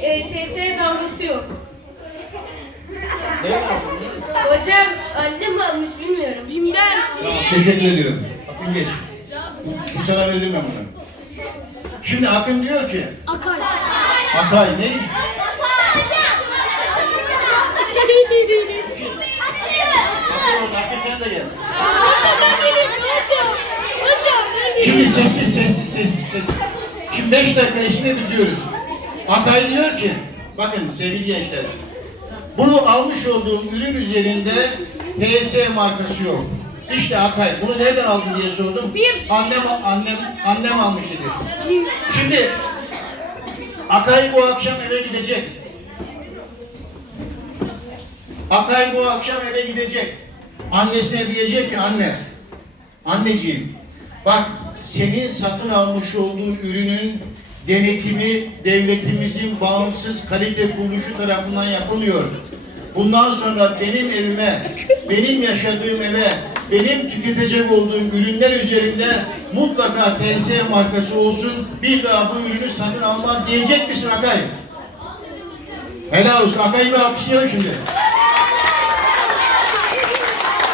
e, TS damgası yok. Hocam annem almış bilmiyorum. Bim'den. Tamam, teşekkür ediyorum. Akın geç. Bu sana veririm ben bunu. Şimdi Akın diyor ki, Akay. Hatay ne? Akın sen de gel. Hocam ben geleyim. Hocam. Hocam ben geleyim. Şimdi sessiz, sessiz, sessiz, sessiz. Şimdi beş dakika işini bitiriyoruz. Atay diyor ki, bakın sevgili gençler, bunu almış olduğum ürün üzerinde TS markası yok. İşte Akay, bunu nereden aldın diye sordum. Annem, annem, annem almış dedi. Şimdi Akay bu akşam eve gidecek. Akay bu akşam eve gidecek. Annesine diyecek ki anne, anneciğim bak senin satın almış olduğun ürünün denetimi devletimizin bağımsız kalite kuruluşu tarafından yapılıyor. Bundan sonra benim evime, benim yaşadığım eve, benim tüketecek olduğum ürünler üzerinde mutlaka TS markası olsun. Bir daha bu ürünü satın alma diyecek misin Akay? Helal olsun. Akay'ı bir alkışlayalım şimdi.